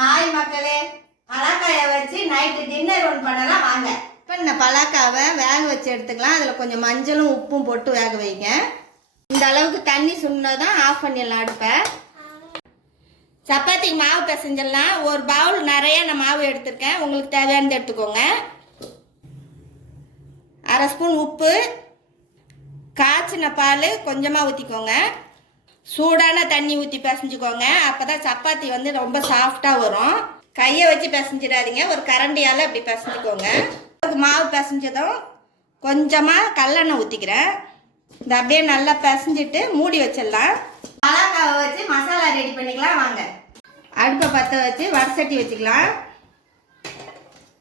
Hi மக்களே, பலாக்காயை வச்சு night dinner ஒன்று பண்ணலாம் வாங்க. இப்போ இந்த பலாக்காவை வேக வச்சு எடுத்துக்கலாம். அதில் கொஞ்சம் மஞ்சளும் உப்பும் போட்டு வேக வைங்க. இந்த அளவுக்கு தண்ணி சுண்ணதான் ஆஃப் பண்ணிடலாம் அடுப்பை. சப்பாத்திக்கு மாவு பிசைஞ்சிடலாம். ஒரு பவுல் நிறைய நான் மாவு எடுத்துருக்கேன். உங்களுக்கு தேவையானது எடுத்துக்கோங்க. அரை ஸ்பூன் உப்பு, காய்ச்சின பால் கொஞ்சமாக ஊற்றிக்கோங்க. சூடான தண்ணி ஊற்றி பிசைஞ்சுக்கோங்க. அப்போ தான் சப்பாத்தி வந்து ரொம்ப சாஃப்டாக வரும். கையை வச்சு பிசைஞ்சிடாதீங்க, ஒரு கரண்டியால் அப்படி பிசைஞ்சுக்கோங்க. மாவு பிசைஞ்சதும் கொஞ்சமாக கல்லெண்ணெய் ஊற்றிக்கிறேன். இந்த அப்படியே நல்லா பிசைஞ்சிட்டு மூடி வச்சிடலாம். பலாக்காவை வச்சு மசாலா ரெடி பண்ணிக்கலாம் வாங்க. அடுப்பை பற்ற வச்சு வடசட்டி வச்சுக்கலாம்.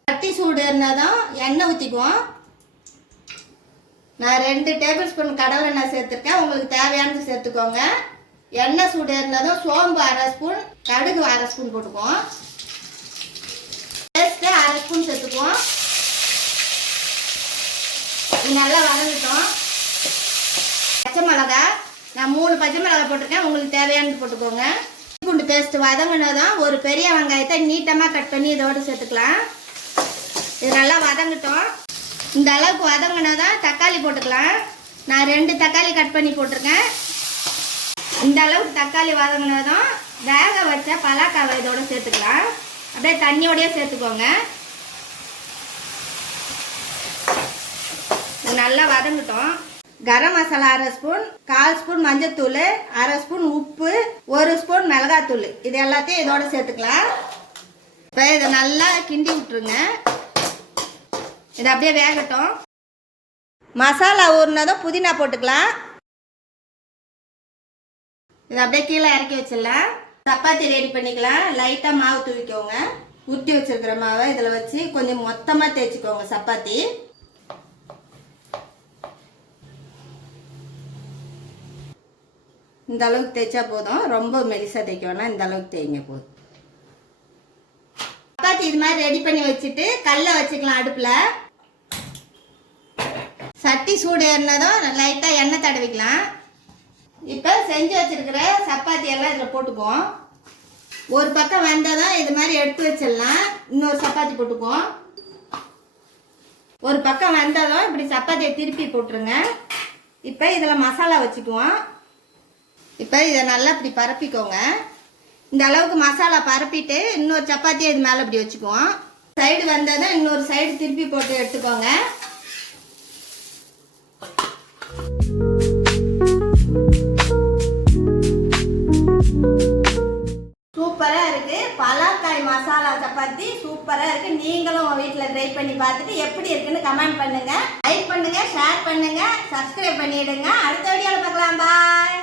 சட்டி சூடு இருந்தாலும் எண்ணெய் ஊற்றிக்குவோம். நான் 2 டேபிள் ஸ்பூன் கடலை எண்ணெய் சேர்த்துருக்கேன். உங்களுக்கு தேவையானது சேர்த்துக்கோங்க. எண்ணெய் சூடு இருந்ததும் சோம்பு அரை ஸ்பூன், கடுகு அரை ஸ்பூன் போட்டுக்குவோம். பேஸ்ட்டு அரை ஸ்பூன் சேர்த்துக்குவோம். இது நல்லா வதங்கிட்டோம். பச்சை மிளகா நான் 3 பச்சை மிளகா போட்டிருக்கேன். உங்களுக்கு தேவையானது போட்டுக்கோங்க. பூண்டு பேஸ்ட்டு வதங்கினதும் ஒரு பெரிய வெங்காயத்தை நீட்டமாக கட் பண்ணி இதோடு சேர்த்துக்கலாம். இது நல்லா வதங்கிட்டோம். இந்த அளவுக்கு வதங்கினதான் தக்காளி போட்டுக்கலாம். நான் 2 தக்காளி கட் பண்ணி போட்டிருக்கேன். இந்த அளவுக்கு தக்காளி வதங்கினதும் வேக வச்ச பலாக்காவை இதோட சேர்த்துக்கலாம். அப்படியே தண்ணியோடய சேர்த்துக்கோங்க. நல்லா வதங்கிட்டோம். கரம் மசாலா அரை ஸ்பூன், 1/4 ஸ்பூன் மஞ்சத்தூள், அரை ஸ்பூன் உப்பு, 1 ஸ்பூன் மிளகாத்தூள், இது எல்லாத்தையும் இதோட சேர்த்துக்கலாம். இப்போ இதை நல்லா கிண்டி விட்டுருங்க. இது அப்படியே வேகட்டும். மசாலா ஊறினதும் புதினா போட்டுக்கலாம். இதை அப்படியே கீழே இறக்கி வச்சிடலாம். சப்பாத்தி ரெடி பண்ணிக்கலாம். லைட்டாக மாவு தூவிக்கோங்க. உருட்டி வச்சிருக்கிற மாவை இதில் வச்சு கொஞ்சம் மொத்தமாக தேய்ச்சிக்கோங்க. சப்பாத்தி இந்த அளவுக்கு தேய்ச்சா போதும். ரொம்ப மெலிசாக தேய்க்க வேணாம், இந்த அளவுக்கு தேய்ங்க போதும். சப்பாத்தி இது மாதிரி ரெடி பண்ணி வச்சுட்டு கல்லை வச்சுக்கலாம் அடுப்பில். சட்டி சூடு ஏறினதும் லைட்டாக எண்ணெய் தடவிக்கலாம். இப்போ செஞ்சு வச்சுருக்கிற சப்பாத்தி எல்லாம் இதில் போட்டுக்குவோம். ஒரு பக்கம் வந்ததும் இது மாதிரி எடுத்து வச்சிடலாம். இன்னொரு சப்பாத்தி போட்டுக்குவோம். ஒரு பக்கம் வந்ததும் இப்படி சப்பாத்தியை திருப்பி போட்டுருங்க. இப்போ இதில் மசாலா வச்சுக்குவோம். இப்போ இதை நல்லா இப்படி பரப்பிக்கோங்க. இந்த அளவுக்கு மசாலா பரப்பிட்டு இன்னொரு சப்பாத்தியை இது மேலே இப்படி வச்சுக்குவோம். சைடு வந்ததும் இன்னொரு சைடு திருப்பி போட்டு எடுத்துக்கோங்க. சூப்பராக இருக்குது பலாக்காய் மசாலா சப்பாத்தி. சூப்பராக இருக்குது. நீங்களும் உங்கள் வீட்டில் ட்ரை பண்ணி பார்த்துட்டு எப்படி இருக்குன்னு கமெண்ட் பண்ணுங்கள். லைக் பண்ணுங்கள், ஷேர் பண்ணுங்கள், சப்ஸ்கிரைப் பண்ணிவிடுங்க. அடுத்த வீடியோவில் பார்க்கலாம். பாய்.